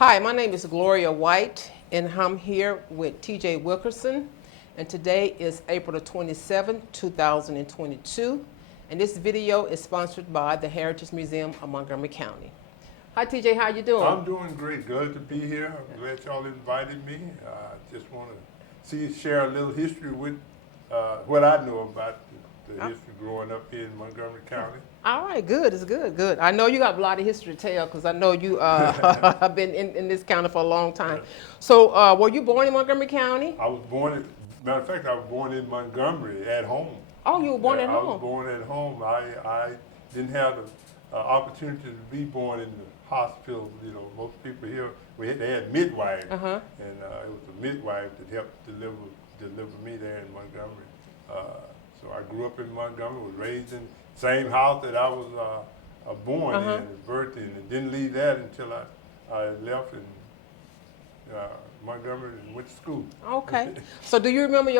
Hi, my name is Gloria White, and I'm here with TJ Wilkerson, and today is April the 27th, 2022, and this video is sponsored by the Heritage Museum of Montgomery County. Hi, TJ, how you doing? I'm doing great. Good to be here. I'm glad y'all invited me. Just want to share a little history with what I know about the history growing up here in Montgomery County. All right, good. It's good, good. I know you got a lot of history to tell because I know you have been in this county for a long time. So, were you born in Montgomery County? I was born, matter of fact, I was born in Montgomery at home. Oh, you were born at I home? was born at home. I didn't have the opportunity to be born in the hospital. You know, most people here, they had midwives, and it was the midwife that helped deliver me there in Montgomery. So I grew up in Montgomery, was raised in the same house that I was born in and birthed in, and didn't leave that until I left and Montgomery and went to school. Okay. So do you remember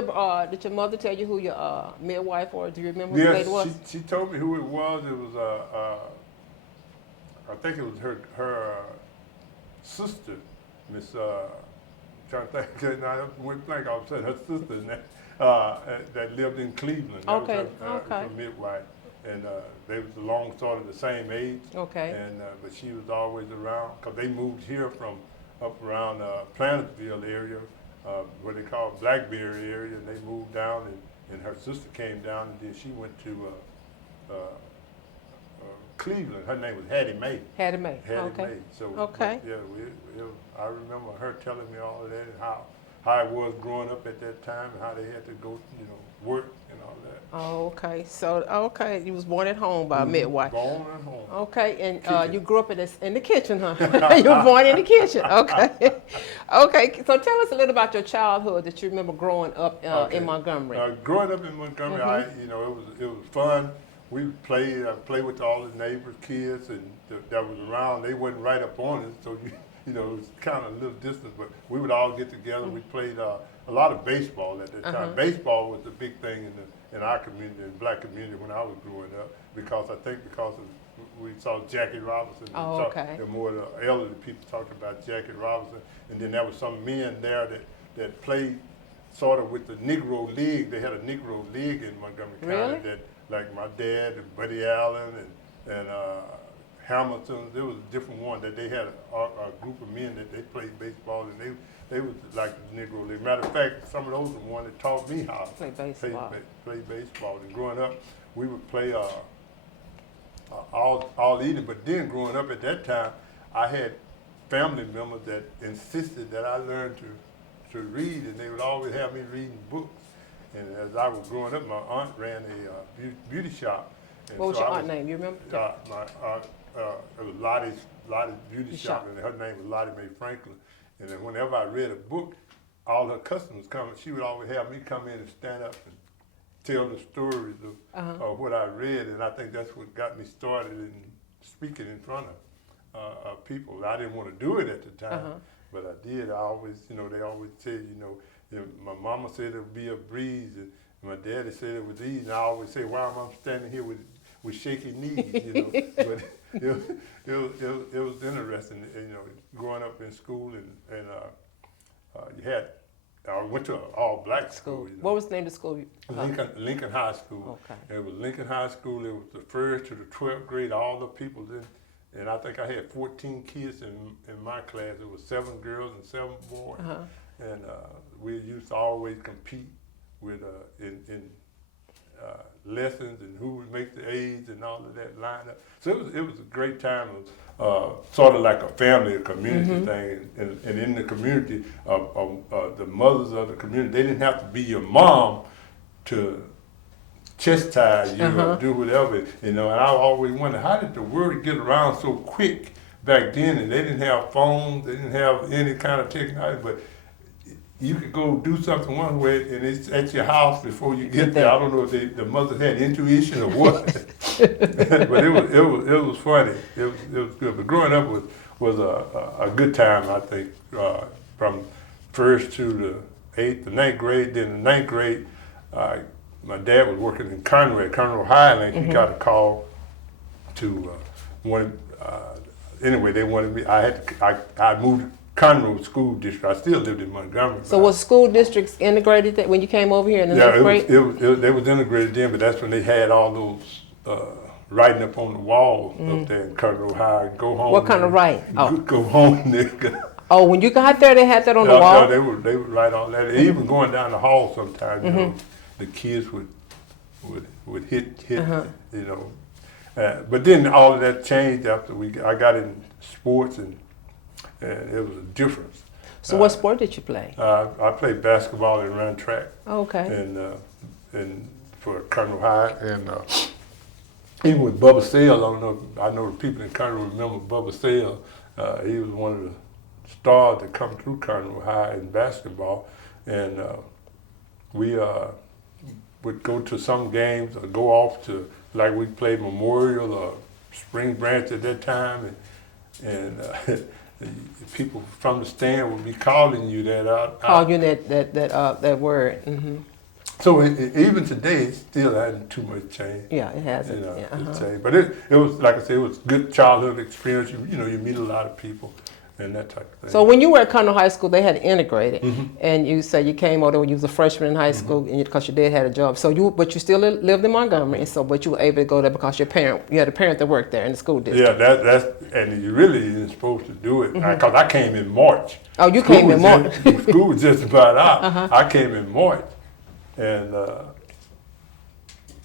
did your mother tell you who your midwife was? Do you remember who the lady was? She told me who it was. It was I think it was her sister, Miss trying to think. I went blank all of a sudden. Her sister that lived in Cleveland. That Okay. was her midwife, and they was along sort of the same age. Okay. And but she was always around because they moved here from up around Plantersville area, what they call Blackberry area, and they moved down, and her sister came down, and then she went to Cleveland. Her name was Hattie Mae. Hattie Mae. Hattie Okay. Mae. So Okay. yeah, I remember her telling me all of that and how it was growing up at that time and how they had to go, work and all that. Oh, okay. So, you was born at home by a midwife. Born at home. Okay, and Kitchen. you grew up in the kitchen, huh? You were born in the kitchen. Okay. Okay. So tell us a little about your childhood that you remember growing up in Montgomery. Growing up in Montgomery, it was fun. We played. I played with all the neighbors' kids and that was around. They wasn't right up on us, so it was kind of a little distance. But we would all get together. We played a lot of baseball at that time. Baseball was the big thing in our community, in the black community, when I was growing up. Because we saw Jackie Robinson. Oh, okay. And more of the elderly people talked about Jackie Robinson, and then there was some men there that played sort of with the Negro League. They had a Negro League in Montgomery County that. Like my dad and Buddy Allen and Hamilton, there was a different one that they had a group of men that they played baseball, and they was like the Negro League. Matter of fact, some of those were the ones that taught me how to play baseball. And growing up, we would play all evening. But then growing up at that time, I had family members that insisted that I learn to read, and they would always have me reading books. And as I was growing up, my aunt ran a beauty shop. And what was your aunt's name? You remember? My aunt, it was Lottie's Beauty Shop, and her name was Lottie Mae Franklin. And then whenever I read a book, all her customers come, she would always have me come in and stand up and tell the stories of what I read. And I think that's what got me started in speaking in front of people. I didn't want to do it at the time, but I did. I always, they always say, my mama said it would be a breeze, and my daddy said it was easy. And I always say, why am I standing here with shaky knees, But it was interesting, growing up in school, and I went to an all-black school. What was the name of the school? Lincoln High School. Okay. It was Lincoln High School. It was the 1st to the 12th grade, all the people then. And I think I had 14 kids in my class. It was 7 girls and 7 boys. And we used to always compete with in lessons and who would make the A's and all of that lineup. So it was a great time, sort of like a family, a community thing. And in the community, the mothers of the community, they didn't have to be your mom to chastise you or do whatever. And I always wondered, how did the word get around so quick back then? And they didn't have phones, they didn't have any kind of technology, but you could go do something one way, and it's at your house before you get there. I don't know if the mother had intuition or what, but it was funny. It was good. But growing up was a good time, I think, from 1st to the 8th, the 9th grade. Then the 9th grade, my dad was working in Conroe Highland. He got a call to anyway, they wanted me. I moved to Conroe School District. I still lived in Montgomery. So was school districts integrated that when you came over here in the yeah, ninth grade? they was integrated then, but that's when they had all those writing up on the wall up there in Conroe High. Go home. What kind of writing? Oh. Go home, nigga. Oh, when you got there, they had that on the wall? They would write all that. Even going down the hall sometimes, you know, the kids would hit, you know. But then all of that changed after I got in sports, and it was a difference. So what sport did you play? I played basketball and ran track. Okay. And for Colonel High, and even with Bubba Sale, I know the people in Colonel remember Bubba Sale. He was one of the stars that come through Colonel High in basketball, and we would go to some games or go off to, like we played Memorial or Spring Branch at that time, and people from the stand would be calling you that. Call you that word. Mm-hmm. So even today, it still hasn't too much change. Yeah, it hasn't. You know, Yeah, it changed. But it was, like I said, it was good childhood experience. You know, you meet a lot of people and that type of thing. So when you were at Conroe High School, they had integrated, and you said you came over there when you was a freshman in high school, and because your dad had a job. So but you still lived in Montgomery, and but you were able to go there because you had a parent that worked there in the school district. Yeah, and you really isn't supposed to do it because I came in March. Oh, you came in March. School was just about out. I came in March, and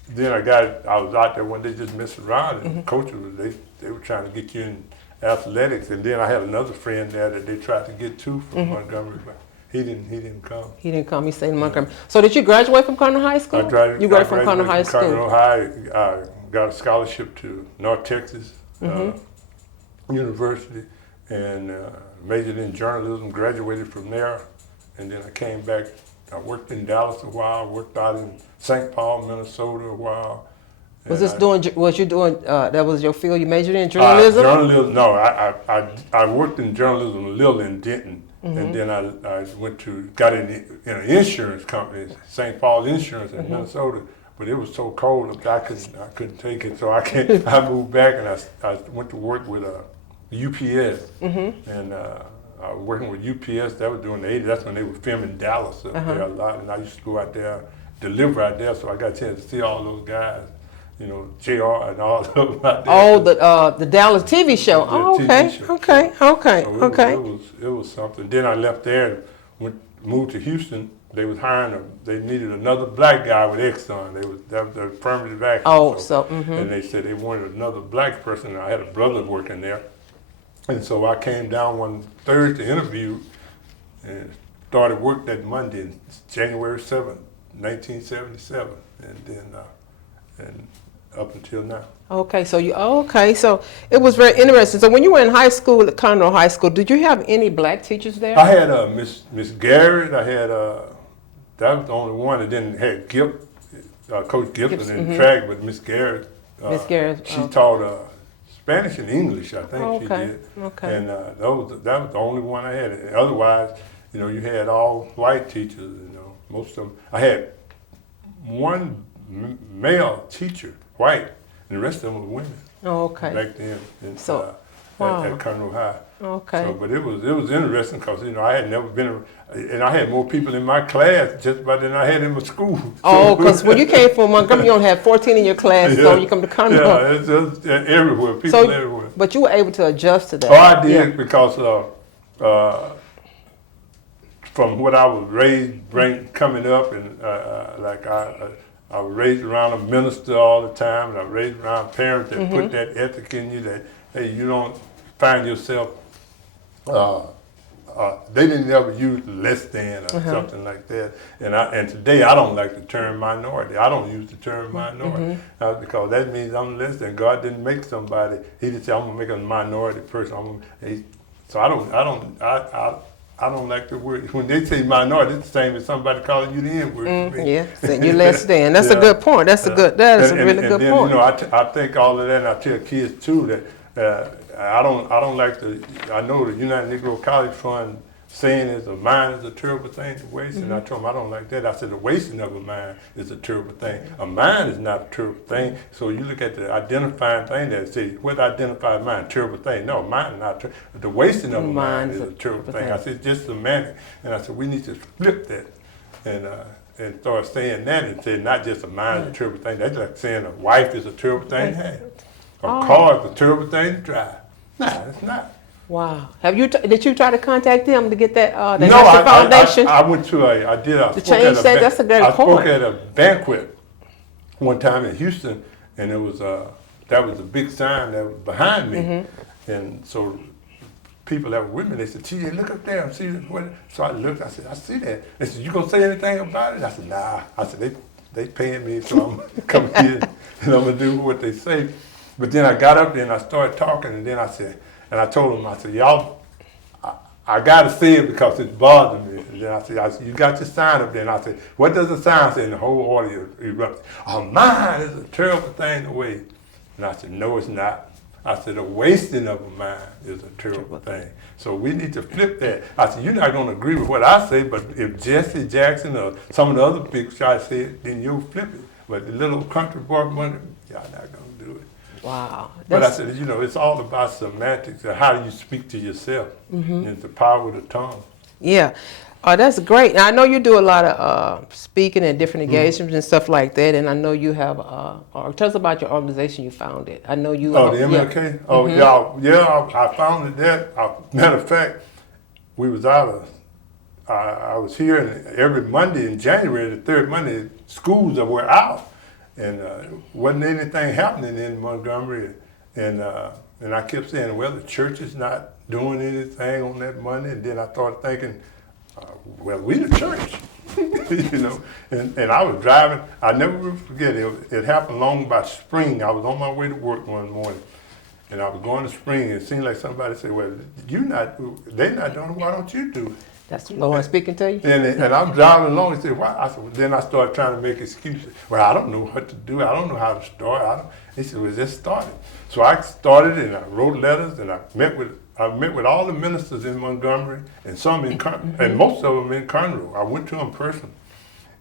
then I was out there one day just messing around, and coaches they were trying to get you in athletics, and then I had another friend there that they tried to get to from Montgomery, but he didn't come. He didn't come. He stayed in Montgomery. So did you graduate from Conroe High School? You graduated from Conroe High School. Conroe High. I got a scholarship to North Texas University, and majored in journalism. Graduated from there, and then I came back. I worked in Dallas a while. Worked out in St. Paul, Minnesota a while. Was you doing, that was your field, you majored in journalism? Journalism, no, I worked in journalism a little in Denton, and then I got in an insurance company, St. Paul Insurance in Minnesota, but it was so cold up there, I couldn't take it, so I moved back, and I went to work with UPS, and I was working with UPS, that was during the 80s, that's when they were filming Dallas up there a lot, and I used to go out there, deliver out there, so I got a chance to see all those guys. You know, JR and all of them out there. Oh, the Dallas TV show. Oh, okay, TV show. Okay. It was something. Then I left there and moved to Houston. They was they needed another black guy with Exxon. That was the affirmative action. Oh, and they said they wanted another black person. I had a brother working there, and so I came down one Thursday interview and started work that Monday, January 7th, 1977, and then and up until now. Okay, so so it was very interesting. So when you were in high school at Conroe High School, did you have any black teachers there? I had Miss Garrett. I had that was the only one. And then had Coach Gibson in track, but Miss Garrett. Miss Garrett. She taught Spanish and English. I think she did. Okay. And that was the only one I had. Otherwise, you know, you had all white teachers. You know, most of them. I had one male teacher, white, and the rest of them were women. Oh, okay. Back then, at Conroe High. Okay. So, but it was interesting because you know I had never been, and I had more people in my class just about than I had in my school. Oh, because when you came from Montgomery, you only had 14 in your class, so you come to Conroe. Yeah, it's just everywhere, people everywhere. But you were able to adjust to that. Oh, I did because from what I was raised, coming up, and I was raised around a minister all the time, and I was raised around parents that put that ethic in you that, hey, you don't find yourself, they didn't ever use less than or something like that. And today I don't like the term minority. I don't use the term minority because that means I'm less than. God didn't make somebody, he didn't say, I'm gonna make a minority person. So I don't like the word. When they say minority, it's the same as somebody calling you the N-word. Yeah, so you're less than. That's a good point. That is a really good point. You know, I think all of that, and I tell kids too that I don't like I know the United Negro College Fund saying is a mind is a terrible thing to waste, and I told him I don't like that. I said the wasting of a mind is a terrible thing. A mind is not a terrible thing. So you look at the identifying thing that say what identifies mind, terrible thing. No, mind is not terrible. The wasting of a mind is a terrible thing. I said just semantic, and I said we need to flip that and start saying that and say not just a mind is a terrible thing. That's like saying a wife is a terrible thing to have. A car is a terrible thing to drive. Nah, it's not. Wow. Have you did you try to contact them to get that the No, National Foundation? I went to I change that. That's a great I spoke point. at a banquet one time in Houston, and it was that was a big sign that was behind me, and so people that were with me, they said, "TJ, look up there and see what." So I looked. I said, "I see that." They said, "You gonna say anything about it?" I said, "Nah." I said, "They paying me, so I'm gonna come here and I'm gonna do what they say." But then I got up there and I started talking, and then I said, and I told them, I said, "Y'all, I got to say it because it's bothering me." And then I said, "You got your sign up there." And I said, "What does the sign say?" And the whole audience erupted. "A mind is a terrible thing to waste." And I said, "No, it's not." I said, "The wasting of a mind is a terrible thing." So we need to flip that. I said, "You're not going to agree with what I say, but if Jesse Jackson or some of the other big shots say it, then you'll flip it. But the little country boy money, y'all not going to do it." Wow. But I said, it's all about semantics and how do you speak to yourself. And it's the power of the tongue. Yeah. That's great. Now, I know you do a lot of speaking and different engagements and stuff like that, and I know you have, tell us about your organization you founded. I know you... Oh, the MLK? Yeah. Oh, yeah, I founded that. Matter of fact, we was I was here, and every Monday in January, the third Monday, schools were out, and wasn't anything happening in Montgomery, and I kept saying, well, the church is not doing anything on that Monday, and then I started thinking, well, we the church, and I was driving. I never will forget it. It happened long by spring. I was on my way to work one morning, and I was going to spring. And it seemed like somebody said, "Well, they're not doing it. Why don't you do it?" That's the Lord speaking to you. And I'm driving along. He said, "Why?" I said, well, then I started trying to make excuses. Well, I don't know what to do. I don't know how to start. He said, "Well, just start it." So I started, and I wrote letters, and I met with all the ministers in Montgomery, and some in and most of them in Conroe. I went to them in person,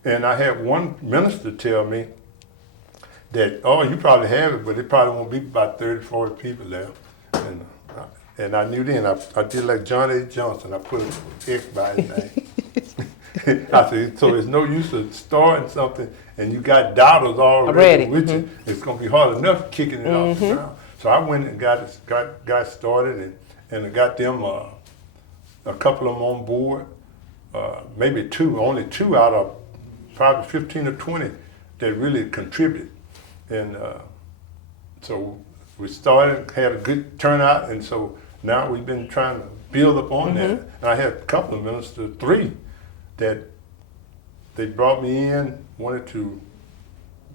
and I had one minister tell me that, "Oh, you probably have it, but it probably won't be about 30, 40 people there." And I knew then. I did like John A. Johnson. I put an X by his name. I said, so it's no use of starting something and you got doubters already with you. It's going to be hard enough kicking it off the ground. So I went and got started and I got them a couple of them on board, maybe only two out of probably 15 or 20 that really contribute. And so we started, had a good turnout, and so now we've been trying to build up on that. And I had a couple of ministers, 3, that they brought me in, wanted to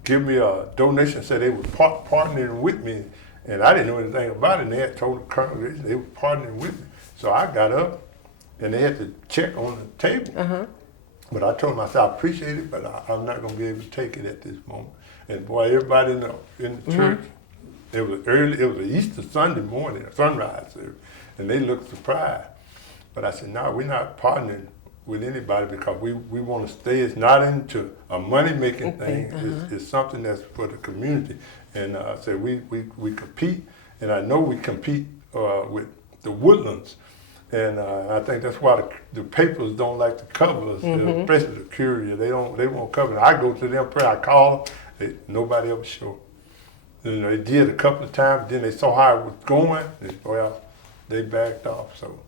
give me a donation, said they were partnering with me, and I didn't know anything about it, and they had told the congregation they were partnering with me. So I got up, and they had to check on the table. But I told them, I said, I appreciate it, but I'm not going to be able to take it at this moment. And boy, everybody in the church, it was an Easter Sunday morning, a sunrise service, and they looked surprised. But I said, no, we're not partnering with anybody because we want to stay. It's not into a money-making thing. It's something that's for the community. And I said, we compete, and I know we compete with the Woodlands. And I think that's why the papers don't like to cover us, especially the Courier. They won't cover it. I go to them, I call them, nobody ever show. They did a couple of times, then they saw how it was going, they backed off. So,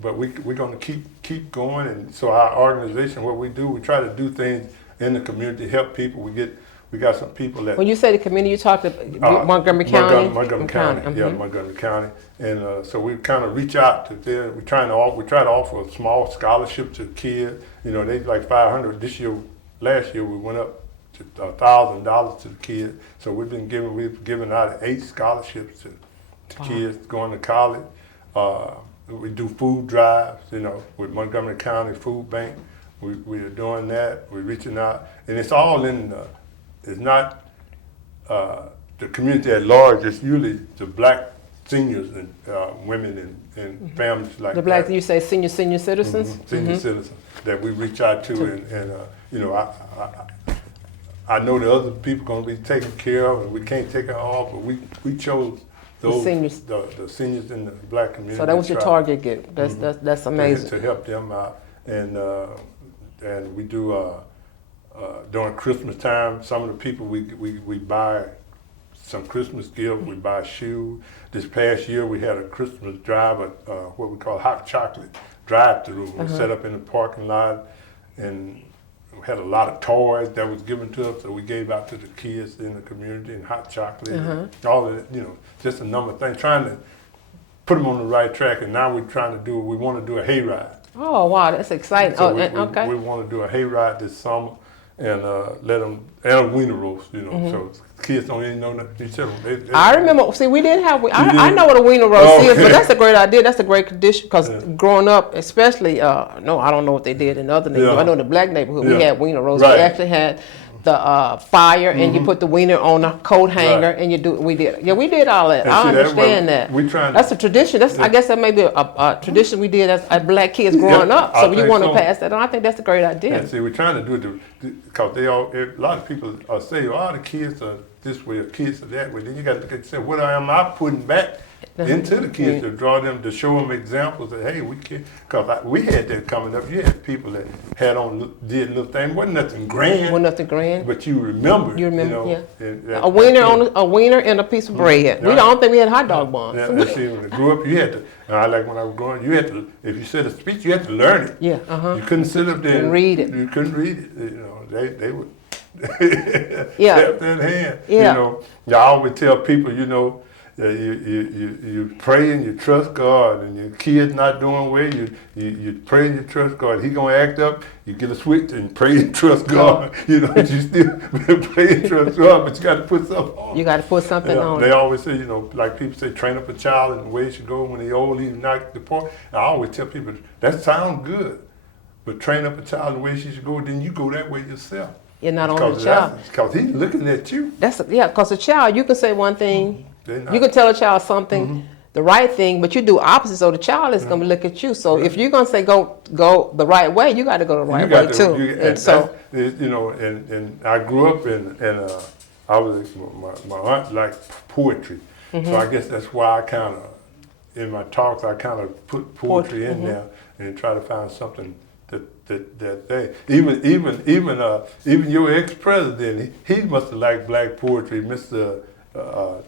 but we're going to keep going, and so our organization, what we do, we try to do things in the community, help people. We got some people that. When you say the community, you talk to Montgomery County. Montgomery County, yeah, Montgomery County, and so we kind of reach out to them. We try to offer a small scholarship to kids. They like $500 this year. Last year we went up to $1,000 to the kids. So we've given out 8 scholarships to kids going to college. We do food drives, with Montgomery County Food Bank. We are doing that. We're reaching out, and it's all it's not the community at large. It's usually the black seniors and women and families like The black, that. you say senior citizens? Senior citizens that we reach out to, and you know, I know the other people going to be taken care of, and we can't take it all, but we chose those seniors. the seniors in the black community. So that was your target group. That's amazing. To help them out, and we do during Christmas time. Some of the people we buy some Christmas gifts. We buy shoes. This past year we had a Christmas drive at what we call hot chocolate drive-through. We set up in the parking lot, and we had a lot of toys that was given to us, so we gave out to the kids in the community, and hot chocolate, and all of that, you know, just a number of things, trying to put them on the right track. And now we're trying to we want to do a hayride. Oh, wow, that's exciting. So Okay. we want to do a hayride this summer, and let them, and a wiener roast, you know, so kids don't even know that. I remember, see, we did have, I know what a wiener roast is, but that's a great idea. That's a great tradition, because growing up, especially, no, I don't know what they did in other neighborhoods. I know in the black neighborhood, we had wiener roast. Right. We actually had the fire, and you put the wiener on a coat hanger, and you do, we did all that. I understand that. That's a tradition. That's, I guess that may be a tradition we did as black kids growing up. So you want to pass that on. I think that's a great idea. And see, we're trying to do it because a lot of people say, oh, the kids are this way, or kids are that way. Then you got to look and say, what am I putting back into the kids to draw them, to show them examples that, hey, we can, because we had that coming up. You had people that did little things. Wasn't nothing grand. But you remember. You remember, know, yeah. A wiener and a piece of bread. We don't think we had hot dog buns. See, when I grew up, you had to, like when I was growing, you had to, if you said a speech, you had to learn it. Yeah, You couldn't sit up there and read it. You couldn't read it. You know, they would Yeah. step in hand. Yeah. You know, I always tell people, you know, you pray and you trust God, and your kid's not doing well, you pray and you trust God. He gonna act up, you get a switch and pray and trust God. You know, you still pray and trust God, but you got to put something on. You got to put something on. They always say, you know, like people say, train up a child in the way he should go when he's old, he's not depart. I always tell people, that sounds good, but train up a child in the way she should go, then you go that way yourself. You're not on the child. Because he's looking at you. Because a child, you can say one thing, you can tell a child something, the right thing, but you do opposite, so the child is going to look at you. So if you're going to say go the right way, you got to go the right way too. You know, and I grew up and I was, my aunt liked poetry, so I guess that's why I kind of, in my talks, I kind of put poetry in there and try to find something that they, even your ex-president, he must have liked black poetry, Mr.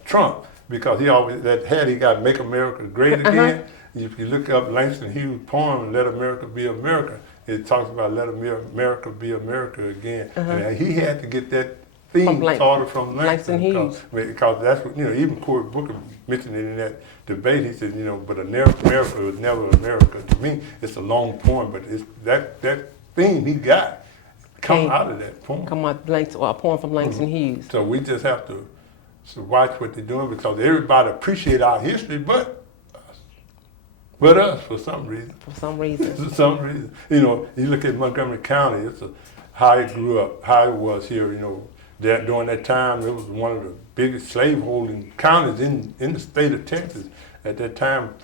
Trump, because he always, that hat he got, Make America Great Again. If you look up Langston Hughes' poem, Let America Be America, it talks about let America be America again. And he had to get that theme started from Langston Hughes. Because that's what, you know, even Cory Booker mentioned it in that debate. He said, you know, but America was never America. To me, it's a long poem, but it's that theme he got come out of that poem. Come out a poem from Langston Hughes. So we just have to watch what they're doing, because everybody appreciate our history, but us for some reason. For some reason. You know, you look at Montgomery County, it's how it grew up, how it was here, you know. During that time, it was one of the biggest slaveholding counties in the state of Texas at that time,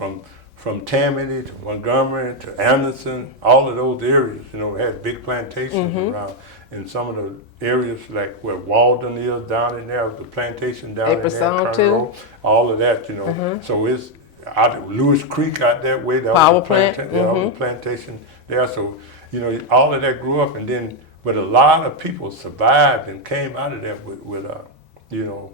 from Tammany to Montgomery to Anderson, all of those areas, you know, had big plantations around. And some of the areas like where Walden is down in there, the plantation down in there, too. All of that, you know. So it's out of Lewis Creek out that way. That Power was plant. Was a plantation there. So, you know, all of that grew up, and then, but a lot of people survived and came out of that with you know,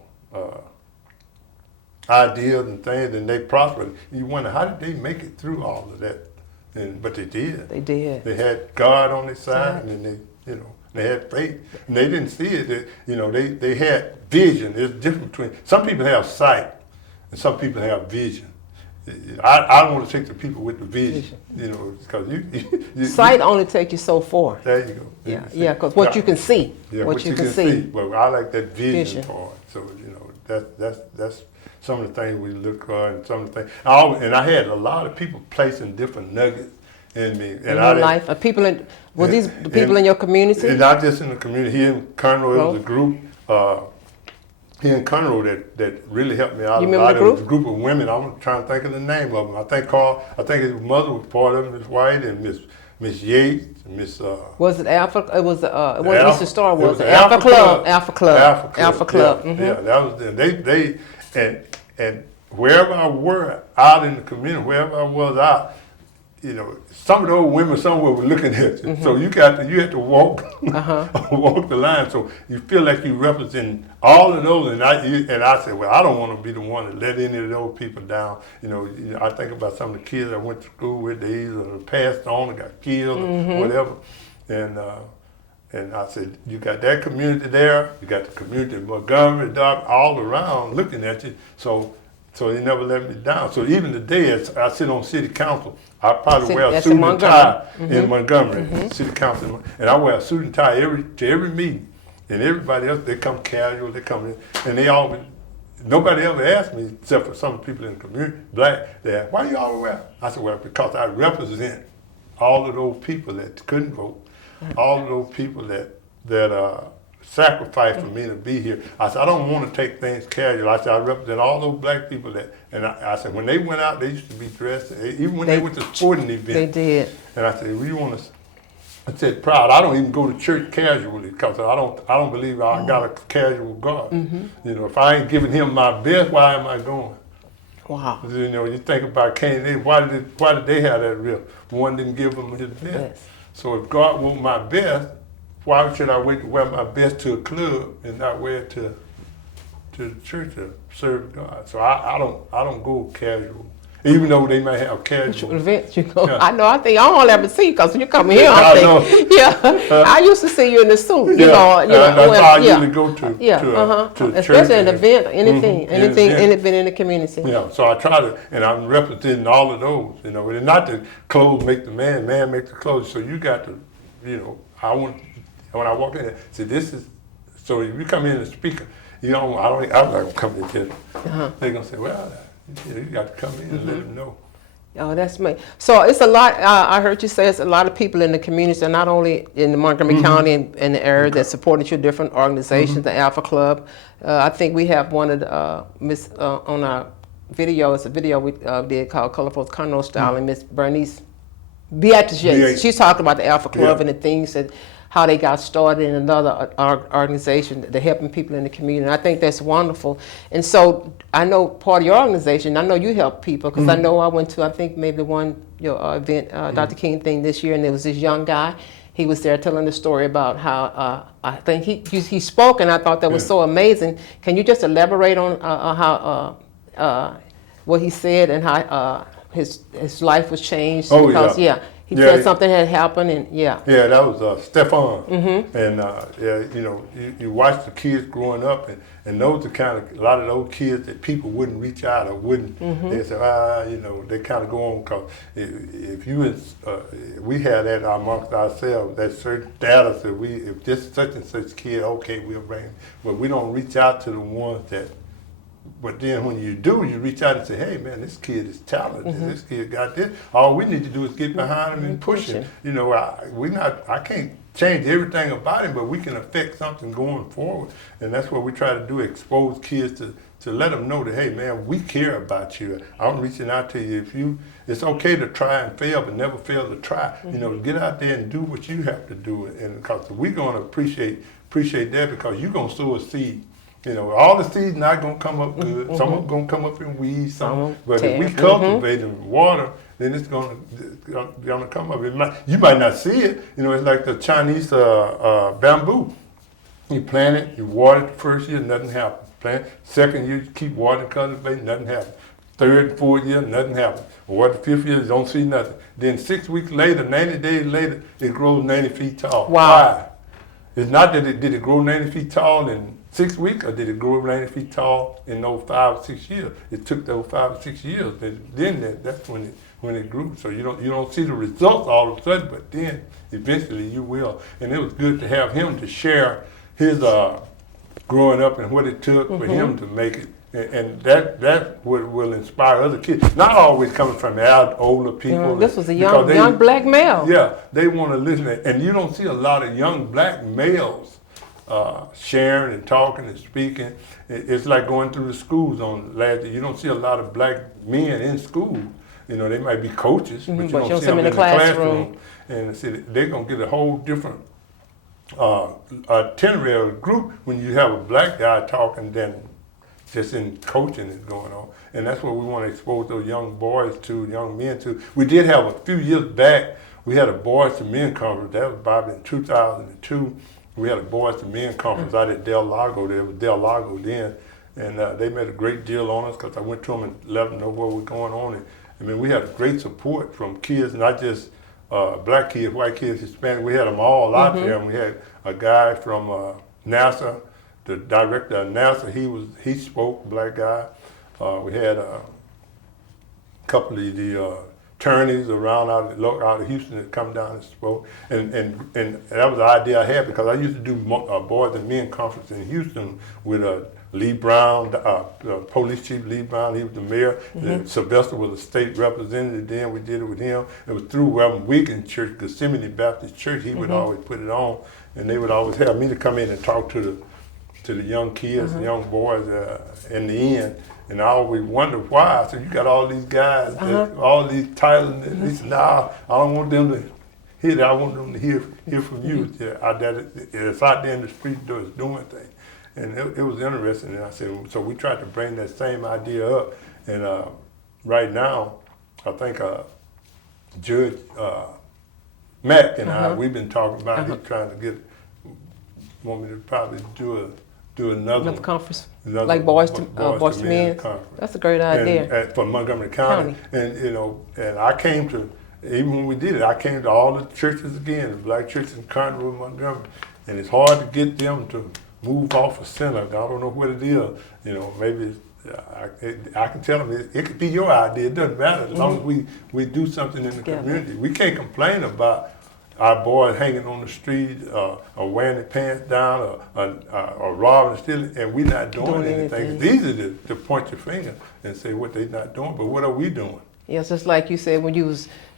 ideas and things, and they prospered. You wonder, how did they make it through all of that? But they did. They did. They had God on their side, and then they, you know, they had faith, and they didn't see it. You know, they had vision. There's a difference between, some people have sight, and some people have vision. I want to take the people with the vision, you know, because sight only take you so far. There you go. Yeah, because what you can see. Yeah, what you can see. But I like that vision part. So, you know, that's some of the things we look for, and some of the things. And I had a lot of people placing different nuggets in me. And in your life, people in, were these the people in your community? And not just in the community. Here in Colonel, it was a group. here in Conroe that really helped me out. You a remember lot. the It was group? a group of women. I'm trying to think of the name of them. I think his mother was part of it, Miss White and Miss Yates, Miss. Was it Alpha? It was it wasn't Alpha- Eastern Star. it Was was it Alpha Club? Alpha Club. Alpha Club. Yeah, Mhm. yeah, that was them. They and wherever I were out in the community, wherever I was out, you know, some of those women somewhere were looking at you. So you had to walk walk the line. So you feel like you represent all of those. And I said, well, I don't want to be the one to let any of those people down. You know, I think about some of the kids I went to school with. They either passed on or got killed or whatever. And I said, you got that community there. You got the community in Montgomery, Doc, all around looking at you. So they never let me down. So even today, as I sit on city council, I probably wear a suit and tie in Montgomery, city council, and I wear a suit and tie to every meeting. And everybody else, they come casual, they come in, and they always, nobody ever asked me, except for some people in the community, black, they ask, why you always wear? I said, well, because I represent all of those people that couldn't vote, all of those people that sacrificed for me to be here. I said, I don't want to take things casual. I said, I represent all those black people and I said, when they went out, they used to be dressed, even when they went to sporting events. They did. And I said, we want to, I said, proud, I don't even go to church casually because I don't believe I got a casual God. You know, if I ain't giving him my best, why am I going? Wow. You know, you think about Cain, why did they have that real? One didn't give him his best. Yes. So if God wants my best, why should I wait to wear my best to a club and not wear it to the church to serve God? So I don't go casual, even though they might have casual Events, you go. Yeah. I know. I think I don't ever see you because you come here. I I think, yeah. I used to see you in the suit. You know. that's well, how I usually go to Especially church an and- event, anything, event. anything in the community. Yeah, so I try to, and I'm representing all of those, you know, and not the clothes make the man make the clothes. So you got to, you know, when I walk in there, say this is, so if you come in as a speaker, I'm not gonna come in here. They're gonna say, well, you got to come in and let them know. Oh, that's me. So it's a lot. I heard you say it's a lot of people in the community, and not only in the Montgomery County and the area that supported your different organizations, the Alpha Club. I think we have one of the on our video. It's a video we did called "Colorful Conroe Style," and Miss Bernice Beatrice Yates. She's talking about the Alpha Club and the things that how they got started in another organization, they're helping people in the community. And I think that's wonderful. And so I know part of your organization, I know you help people because I know I went to, I think maybe your event, Dr. King thing this year, and there was this young guy. He was there telling the story about how, I think he spoke, and I thought that was so amazing. Can you just elaborate on how, what he said and how his life was changed? Oh, because, he said something had happened, and Yeah, that was Stefan. And you know, you watch the kids growing up, and those are kind of a lot of those kids that people wouldn't reach out or wouldn't. They say, you know, they kind of go on because if you we had that amongst ourselves, that certain status that if this such and such kid, okay, we'll bring him, but we don't reach out to the ones that. But then when you do, you reach out and say, hey, man, this kid is talented. This kid got this. All we need to do is get behind him and push him. You know, I can't change everything about him, but we can affect something going forward. And that's what we try to do, expose kids to let them know that, hey, man, we care about you. I'm reaching out to you. It's okay to try and fail, but never fail to try. You know, get out there and do what you have to do. And because we're going to appreciate that because you're going to sow a seed. You know, all the seeds not gonna come up good. Some of them gonna come up in weeds. But if we cultivate them in water, then it's gonna come up. You might not see it. You know, it's like the Chinese bamboo. You plant it, you water it the first year, nothing happens. Plant second year, you keep watering, cultivating, nothing happens. Third and fourth year, nothing happens. Or the fifth year, you don't see nothing. Then 6 weeks later, 90 days later, it grows 90 feet tall. Wow. Why? It's not that did it grow 90 feet tall in 6 weeks, or did it grow 90 feet tall in those 5 or 6 years? It took those 5 or 6 years. Then that's when it grew. So you don't see the results all of a sudden, but then eventually you will. And it was good to have him to share his growing up and what it took for him to make it. And that will inspire other kids. Not always coming from older people. This was a young black male. Yeah, they want to listen. And you don't see a lot of young black males sharing and talking and speaking. It's like going through the schools on last year. You don't see a lot of black men in school. You know, they might be coaches, but you don't see them in the classroom. And see, they're going to get a whole different itinerary group when you have a black guy talking than just in coaching is going on. And that's what we want to expose those young boys to, young men to. We did have a few years back, we had a boys to men conference. That was probably in 2002. We had a boys to men conference out at Del Lago. There was Del Lago then. And they made a great deal on us because I went to them and let them know what was going on. And, I mean, we had great support from kids, not just black kids, white kids, Hispanic. We had them all out there. And we had a guy from NASA, the director of NASA. He spoke, black guy. We had a couple of the attorneys around out of Houston that come down and spoke. And that was the idea I had because I used to do boys and men conference in Houston with Lee Brown, Police Chief Lee Brown. He was the mayor. Sylvester was a state representative then. We did it with him. It was through Reverend Wiggins Church, Gethsemane Baptist Church. He would always put it on. And they would always have me to come in and talk to the young kids, the young boys in the end. And I always wondered why. I said, you got all these guys, all these titles. And he said, nah, I don't want them to hear that. I want them to hear from you. It's out there in the street doing things. And it was interesting. And I said, so we tried to bring that same idea up. And right now, I think Judge Mack and I, we've been talking about it, trying to want me to probably do another conference, like boys to men conference. That's a great idea. For Montgomery County. And you know, and I came to, even when we did it, I came to all the churches again, the black churches in Conroe, Montgomery, and it's hard to get them to move off of center. I don't know what it is. You know, maybe I can tell them it could be your idea. It doesn't matter as long as we do something in the community. We can't complain about our boys hanging on the street, or wearing their pants down, or robbing, stealing, and we're not doing anything. It's easy to point your finger and say what they're not doing, but what are we doing? Yes, just like you said when you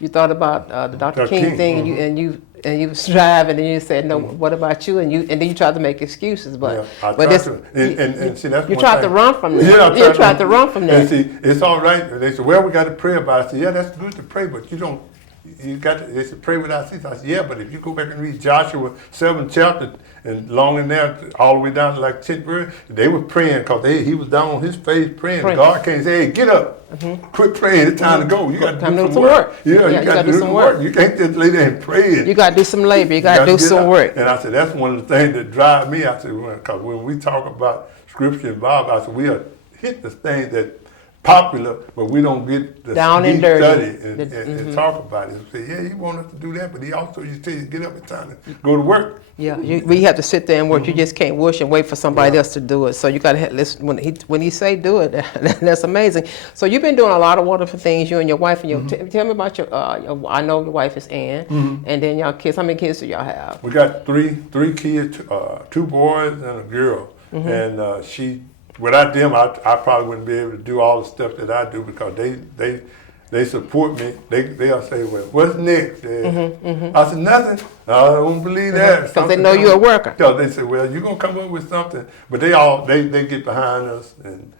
thought about the Dr. King thing, and you was driving, and you said, no, what about you? And then you tried to make excuses, but see, that's you tried to run from that. Yeah, you tried to run from that. And see, it's all right. They said, well, we got to pray about it. I said, yeah, that's good to pray, but you don't. They said pray without ceasing. I said, yeah, but if you go back and read Joshua 7th chapter and long in there all the way down to like 10th verse, they were praying because he was down on his face praying. God can't say, hey, get up, quit praying, it's time to go. You got to do some work. Yeah, you got to do some work. You can't just lay there and pray. You got to do some labor. You got to do some work. And I said, that's one of the things that drive me. I said, because when we talk about scripture and Bible, I said, we are hit the things that popular, but we don't get the down and dirty study and talk about it. Say, yeah, he want us to do that, but he also you say get up and time to go to work. Yeah, we have to sit there and work. You just can't wish and wait for somebody else to do it. So you got to listen when he say do it. That's amazing. So you've been doing a lot of wonderful things. You and your wife and your. Tell me about your. I know your wife is Ann, and then y'all kids. How many kids do y'all have? We got three kids, 2 boys and a girl, and she. Without them, I probably wouldn't be able to do all the stuff that I do because they support me. They'll say, well, what's next? I said, nothing. I don't believe that. Because they know you're a worker. So they say, well, you're going to come up with something. But they get behind us, and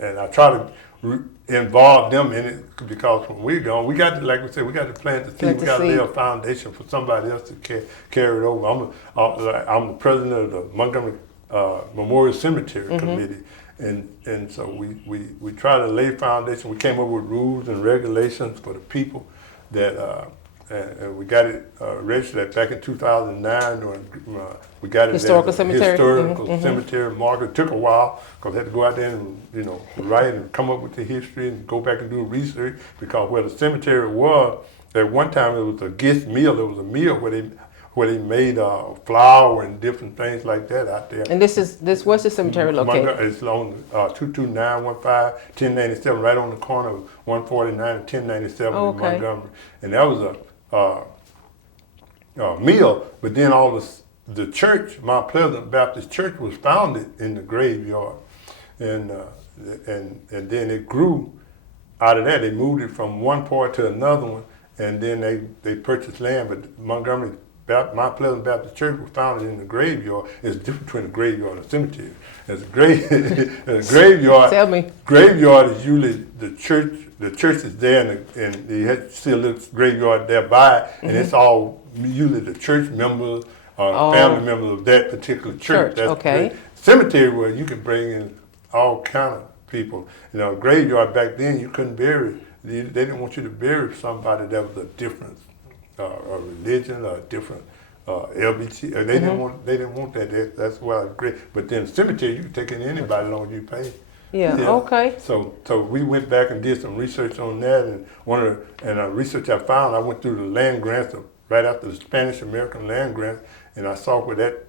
I try to involve them in it because when we're gone, we got to, like we said, we got to plant the seed. We got to lay a foundation for somebody else to carry it over. I'm the president of the Montgomery Memorial Cemetery Committee, and so we try to lay foundation. We came up with rules and regulations for the people that and we got it registered back in 2009. We got it historical cemetery. Cemetery marker. It took a while because I had to go out there and write and come up with the history and go back and do research because where the cemetery was at one time it was a guest meal. It was a meal where they made flour and different things like that out there. And what's the cemetery located? It's on 22915 1097, right on the corner of 149 and 1097 in Montgomery. And that was a meal, but then the church, Mount Pleasant Baptist Church, was founded in the graveyard, and then it grew out of that. They moved it from one part to another one, and then they purchased land, but Montgomery Mount Pleasant Baptist Church was founded in the graveyard. It's different between a graveyard and a cemetery. As a graveyard, Tell me. Graveyard is usually the church. The church is there, and you have to see a little graveyard thereby, and it's all usually the church members or family members of that particular church. That's okay. Cemetery where you can bring in all kind of people. You know, graveyard back then you couldn't bury. They didn't want you to bury somebody that was a different a religion or a different LBT. They didn't want that. That's why it's great. But then cemetery, you can take in anybody as long as you pay. Yeah. Okay. So we went back and did some research on that, and research I found. I went through the land grants right after the Spanish American land grants, and I saw where that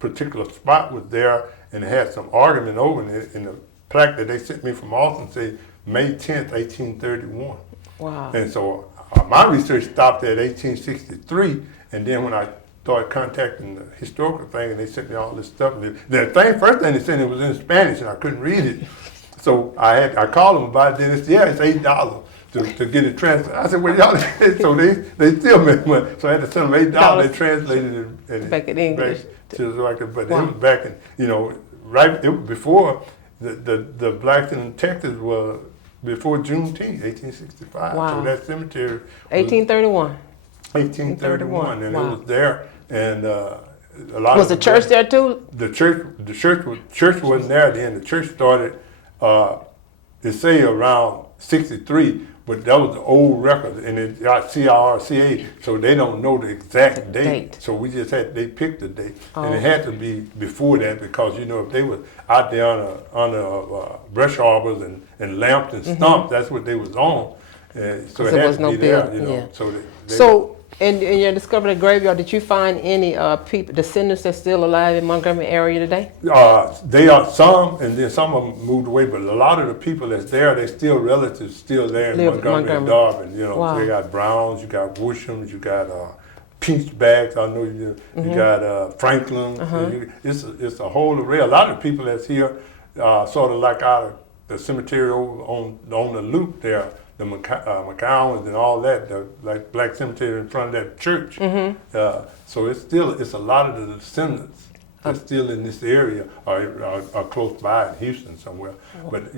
particular spot was there, and it had some argument over it. And the plaque that they sent me from Austin said May 10th, 1831. Wow. And so my research stopped at 1863, and then when I started contacting the historical thing, and they sent me all this stuff. And first thing they sent it was in Spanish, and I couldn't read it. So I called them about it. Then they said, yeah, it's $8 to get it translated. I said, well, y'all. So they still made money. So I had to send them $8. They translated it and back in English. But it was back in right. It was before the blacks in Texas were before Juneteenth, 1865. Wow. So that cemetery. 1831. 1831, and wow. it was there, and a lot. Was the church there too? The church wasn't there then. The church started, they say around 63, but that was the old record, and it got CRCA, so they don't know the exact date. So we just they picked the date, and it had to be before that because if they were out there under brush arbors and lamps and stumps, that's what they was on, and so it had to be there. So in your discovery graveyard, did you find any people, descendants that's still alive in Montgomery area today? They are some, and then some of them moved away, but a lot of the people that's there, they still relatives still there in Montgomery and Darvin. Wow. They got Browns, you got Worshams, you got Peachbacks. I know you got Franklin. It's a whole array. A lot of people that's here, sort of like out of the cemetery over on the loop there. The McCowans and all that, the like black cemetery in front of that church. So it's a lot of the descendants that's still in this area are close by in Houston somewhere. But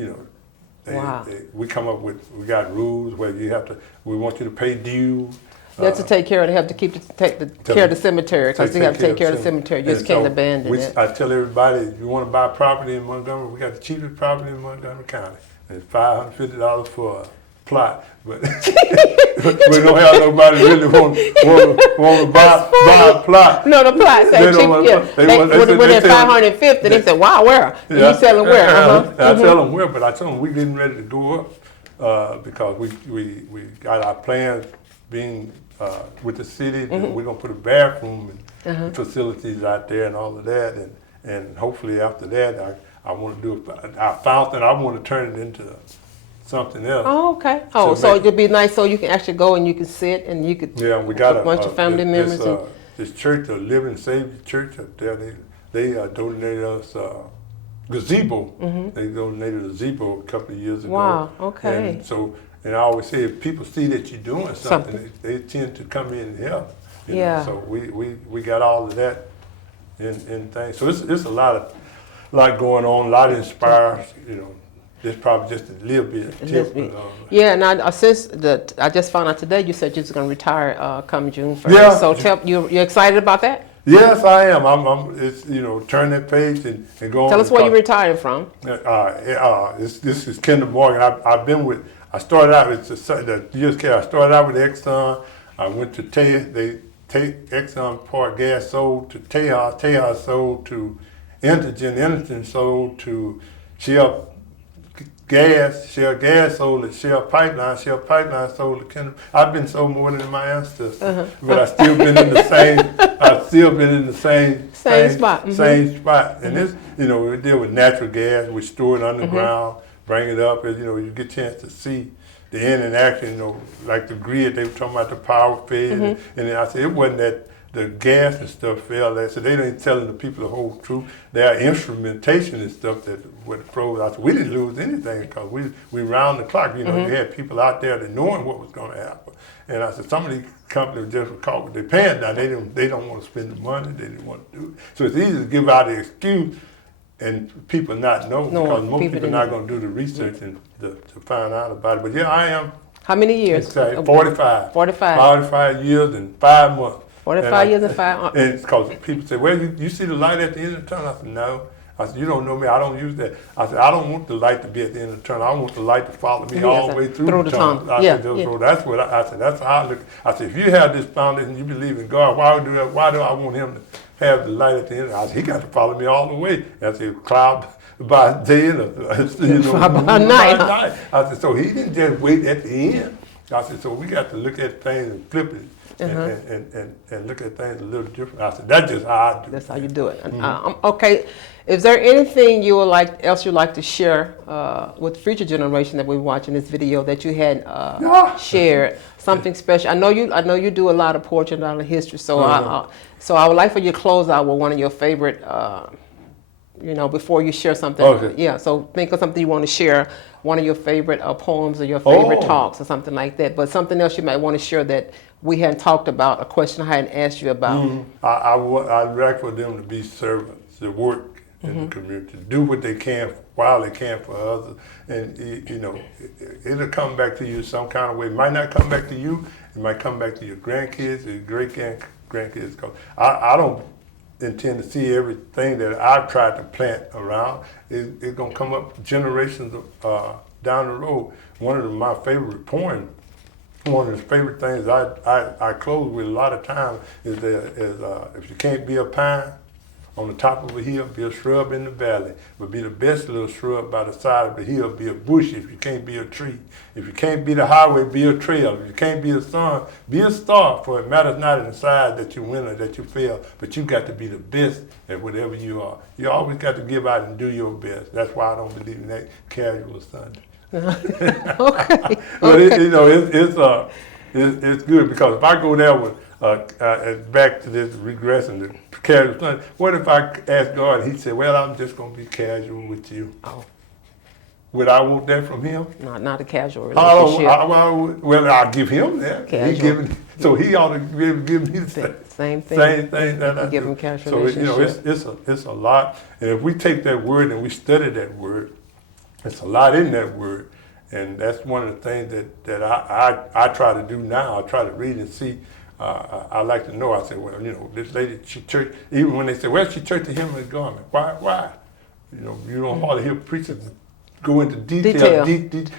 we come up we got rules where we want you to pay dues. You have to take care of it. They have to take care of the cemetery because they have to take care of the cemetery. You just can't abandon it. I tell everybody, if you want to buy property in Montgomery, we got the cheapest property in Montgomery County. It's $550 for a plot, but we don't have nobody really want to buy a plot. No, the plots ain't cheap. When they're $550, they say, "Wow, where? You selling where?" I tell them where, but I tell them we're getting ready to go up because we got our plans being with the city. We're gonna put a bathroom and facilities out there and all of that, and hopefully after that, I want to do a fountain. I want to turn it into something else. Oh, okay. Oh, so it'd be nice so you can actually go and you can sit and you could. Yeah, we got a bunch of family members. This church, the Living Savior Church up there, they donated us gazebo. They donated a gazebo a couple of years ago. Wow. Okay. And I always say if people see that you're doing something. They tend to come in and help. You know? So we got all of that in things. So it's a lot going on. A lot inspires. It's probably just a little bit. Yeah, now since I just found out today, you said you was going to retire come June 1st. Yeah. So you're excited about that? Yes, I am. It's turn that page and go on. Tell us where you're retiring from. This is Kendall Morgan. I started out with the USK. I started out with Exxon. I went to Exxon Park Gas sold to Tejas. Tejas sold to Entergen. Entergen sold to Shell Gas sold to Shell Pipeline sold to Kendall. I've been sold more than my ancestors, but I still been in the same spot. Same spot. And this, we deal with natural gas. We store it underground, bring it up, as you get a chance to see the end in action. Like the grid, they were talking about the power fed, and then I said it wasn't that the gas and stuff fell there. So they ain't telling the people the whole truth. Their instrumentation and stuff that what froze. I said, we didn't lose anything because we round the clock. You know, you had people out there that knowing what was going to happen. And I said, some of these companies just were caught with their pants down. They don't want to spend the money. They didn't want to do it. So it's easy to give out an excuse and people not know because most people are not going to do the research and to find out about it. But yeah, I am. How many years? 45. 45. 45 years and 5 months. 45 years and 5 months. And it's because people say, well, you see the light at the end of the tunnel? I said, no. I said, you don't know me. I don't use that. I said, I don't want the light to be at the end of the tunnel. I want the light to follow me all the way through the tunnel. I said, so that's what I said. That's how I look. I said, if you have this foundation, you believe in God, why do I want him to have the light at the end? I said, he got to follow me all the way. I said, cloud by day and by night. I said, so he didn't just wait at the end. I said, so we got to look at things and flip it. And look at things a little different. I said, that's just how I do it. That's how you do it. Okay, is there anything you would else you'd like to share with future generation that we're watching this video that you had shared? Something special. I know you do a lot of poetry and a lot of history. So I would like for you to close out with one of your favorite. Before you share something. Okay. Yeah. So think of something you want to share. One of your favorite poems or your favorite talks or something like that. But something else you might want to share that we hadn't talked about, a question I hadn't asked you about. I'd like for them to be servants, to work in the community, do what they can while they can for others. And, it'll come back to you some kind of way. It might not come back to you. It might come back to your grandkids or your great-grandkids. Because I don't intend to see everything that I've tried to plant around. It's going to come up generations down the road. One of my favorite poems, one of the favorite things I close with a lot of times is if you can't be a pine on the top of a hill, be a shrub in the valley. But be the best little shrub by the side of the hill, be a bush if you can't be a tree. If you can't be the highway, be a trail. If you can't be a sun, be a star. For it matters not in the size that you win or that you fail, but you got to be the best at whatever you are. You always got to give out and do your best. That's why I don't believe in that casual Sunday. Okay. But it's good because if I go there with back to this regressing the casual Sunday, what if I ask God and he said, well, I'm just going to be casual with you? Oh. Would I want that from him? Not a casual relationship. I'll give him that. So he ought to be able to give me the same thing. Same thing that I give do. him casual relationship. It's a lot. And if we take that word and we study that word, it's a lot in that word. And that's one of the things that I try to do now. I try to read and see. I like to know. I say, well, this lady, she church, even when they say, well, she churched the hem of the garment. Why? You don't hardly hear preachers go into detail.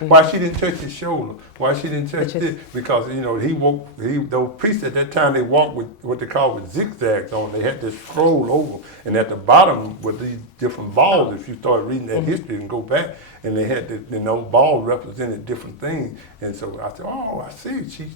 Why she didn't touch his shoulder? Why she didn't touch this? Because those priests at that time, they walked with what they call with zigzags on. They had this scroll over, and at the bottom were these different balls. If you start reading that history and go back, and they had those balls represented different things. And so I said, oh, I see. She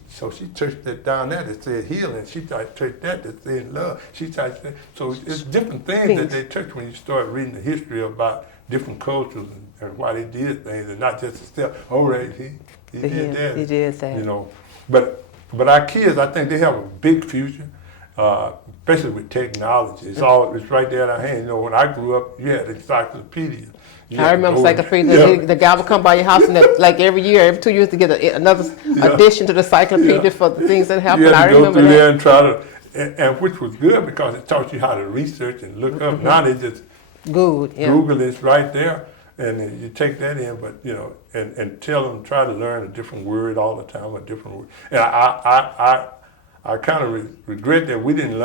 touched that down there that said healing. She touched that said love. She touched that. So it's different things that they touch when you start reading the history about different cultures and why they did things, and not just a step. All right, he did that. He did that. But our kids, I think they have a big future, especially with technology. It's right there at our hand. When I grew up, you had encyclopedias. I remember encyclopedia. The guy would come by your house and like every year, every 2 years to get another addition to the encyclopedia for the things that happened. You had to go through there and try to, and which was good because it taught you how to research and look up. Now they just Google is right there, and you take that in. But and tell them, try to learn a different word all the time, a different word. And I kind of regret that we didn't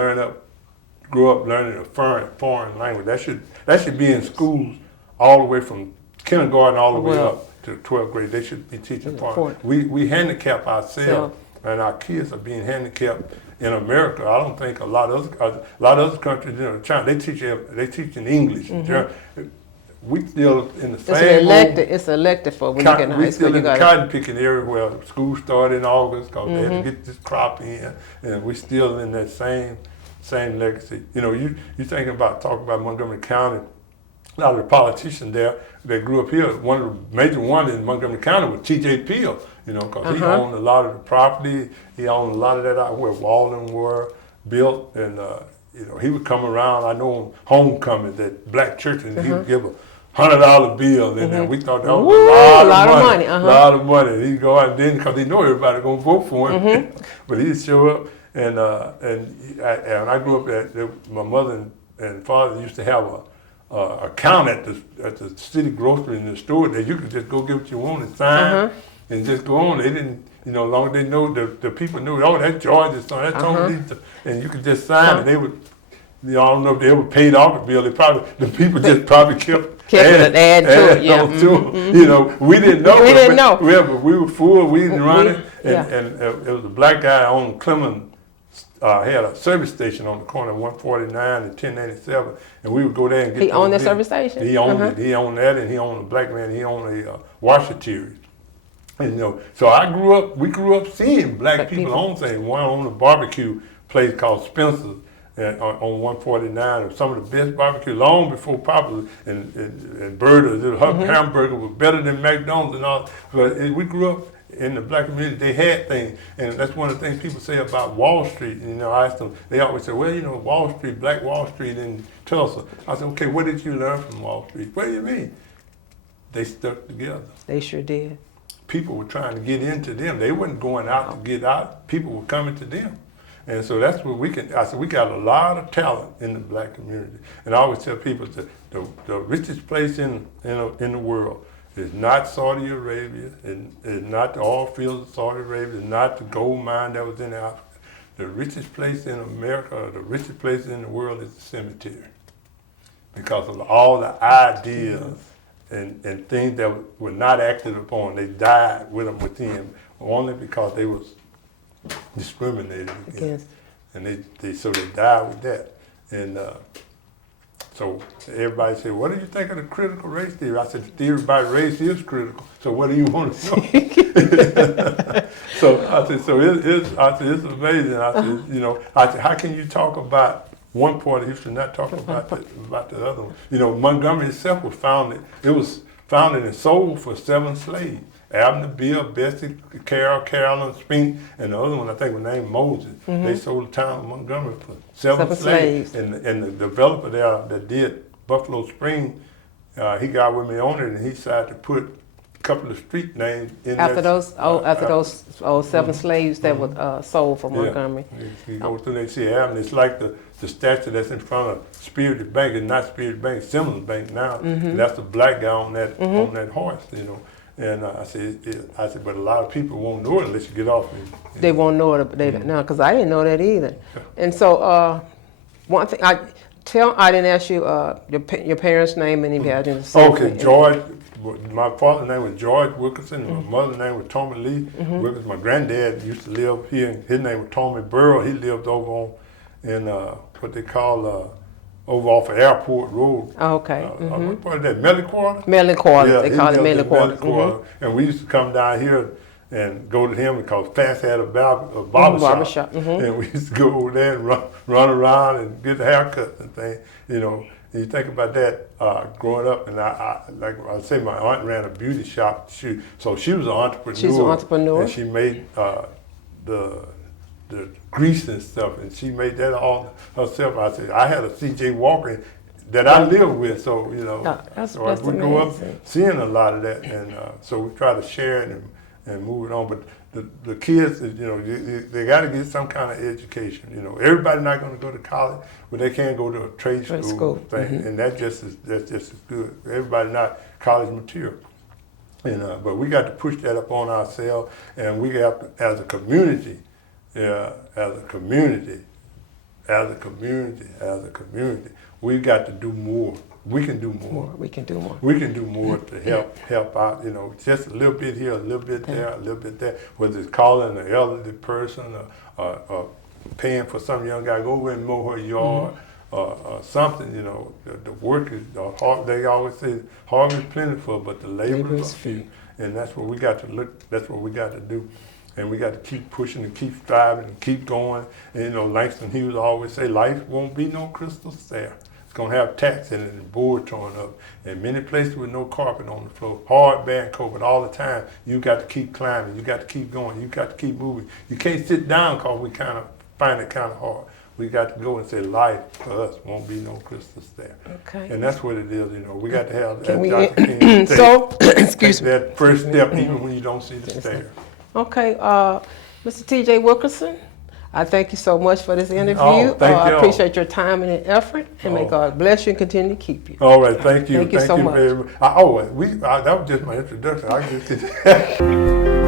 grow up learning a foreign language. That should be in schools all the way from kindergarten all the way up to 12th grade. They should be teaching foreign. We handicap ourselves, and our kids are being handicapped. In America, I don't think a lot of other countries, China, they teach in English. We still in the same. It's elective for when you get in high school. We still in the cotton picking area where school started in August because they had to get this crop in, and we still in that same legacy. You thinking about talking about Montgomery County. A lot of the politicians there, they grew up here. One of the major ones in Montgomery County was T.J. Peel, because he owned a lot of the property. He owned a lot of that out where Walden were. built, and you know, he would come around. I know on homecoming that black church, and he would give a $100 bill, and then we thought that was a lot of money. A lot of money. He'd go out and then, because he know everybody gonna vote for him, but he'd show up, and I grew up my mother and father used to have a count at the city grocery in the store that you could just go get what you want and sign and just go on. They didn't, you know, long as they know the people knew, oh, that's George's son, that's Tony, and you could just sign, and they would. You know, I don't know if they ever paid off the bill. The people just probably kept adding to it. Yeah. You know, we didn't know. We didn't know. We were full. We didn't run it. And it was a black guy on Clemens. Had a service station on the corner of 149 and 1097, and we would go there and get. He owned that service station. He owned it. He owned that, and he owned a black man. He owned a washateria. And you know, so we grew up seeing black people on things. One on a barbecue place called Spencer's. On 149, or some of the best barbecue long before popular, and burgers. Hamburger was better than McDonald's and all. But we grew up in the black community. They had things, and that's one of the things people say about Wall Street. You know, I asked them. They always say, "Well, you know, Wall Street, Black Wall Street in Tulsa." I said, "Okay, what did you learn from Wall Street?" What do you mean? They stuck together. They sure did. People were trying to get into them. They wasn't going out to get out. People were coming to them. And so that's what I said, we got a lot of talent in the black community. And I always tell people that the richest place in the world is not Saudi Arabia, is not the oil fields of Saudi Arabia, is not the gold mine that was in Africa. The richest place in America, or the richest place in the world is the cemetery. Because of all the ideas and things that were not acted upon, they died with them within, only because they was discriminated against, and they died with that, and so everybody said, "What do you think of the critical race theory?" I said, "The theory about race is critical. So what do you want to know?" So I said, "It's amazing." I said, "You know," I said, "How can you talk about one part of history, not talk about the other one?" You know, Montgomery itself was founded. It was founded and sold for 7 slaves. Abner, Bill, Bessie, Carol, Carolyn, Spink, and the other one I think was named Moses. They sold the town of Montgomery for 7 slaves. And the developer there that did Buffalo Spring, he got with me on it, and he decided to put a couple of street names in after those 7 slaves that were sold from Montgomery. You go through there and see Abner. It's like the statue that's in front of Spirit Bank. It's not Spirit Bank, Simmons Bank now. And that's the black guy on that horse, you know. And I said, but a lot of people won't know it unless you get off me. They won't know it now, because I didn't know that either. And so, one thing I didn't ask you your parents' name, and if you had any. Okay, George. My father's name was George Wilkerson, and my mother's name was Tommy Lee Wilkerson. My granddad used to live here, and his name was Tommy Burrow. He lived over on in what they call over off of Airport Road. Oh, okay. What part of that? Melly Quarter? Melly Quarter. Yeah, they call it Melly Quarter. And we used to come down here and go to him because Fast had a barber shop. And we used to go over there and run around and get the haircuts and things. You know, and you think about that growing up, and like I say, my aunt ran a beauty shop. So she was an entrepreneur. She's an entrepreneur. And she made the grease and stuff, and she made that all herself. I said, I had a C.J. Walker that I lived with, so, you know, we grew up seeing a lot of that, and so we try to share it and move it on. But the kids, you know, they got to get some kind of education. You know, everybody's not going to go to college, but they can go to a trade school thing, and that's just as good. Everybody not college material. And but we got to push that up on ourselves, and we have to, as a community, we got to do more. We can do more. We can do more. We can do more to help out. You know, just a little bit here, a little bit there, a little bit there. Whether it's calling an elderly person, or paying for some young guy go over and mow her yard, or something. You know, the work is hard. They always say hard is plentiful, but the labor is few. And that's what we got to look. That's what we got to do. And we got to keep pushing and keep striving and keep going. And, you know, Langston Hughes always say, life won't be no crystal stair. It's going to have tacks in it and board torn up. And many places with no carpet on the floor. Hard band carpet all the time. You got to keep climbing. You got to keep going. You got to keep moving. You can't sit down because we kind of find it kind of hard. we got to go and say life for us won't be no Christmas there. Okay. And that's what it is, you know. We got to have Can that we- Dr. King say, So, take excuse me. that first step even when you don't see the stairs. Okay, Mr. T.J. Wilkerson, I thank you so much for this interview. Oh, thank I y'all. appreciate your time and effort, and may Oh. God bless you and continue to keep you. All right, thank you. Thank you so much. very much. That was just my introduction. I just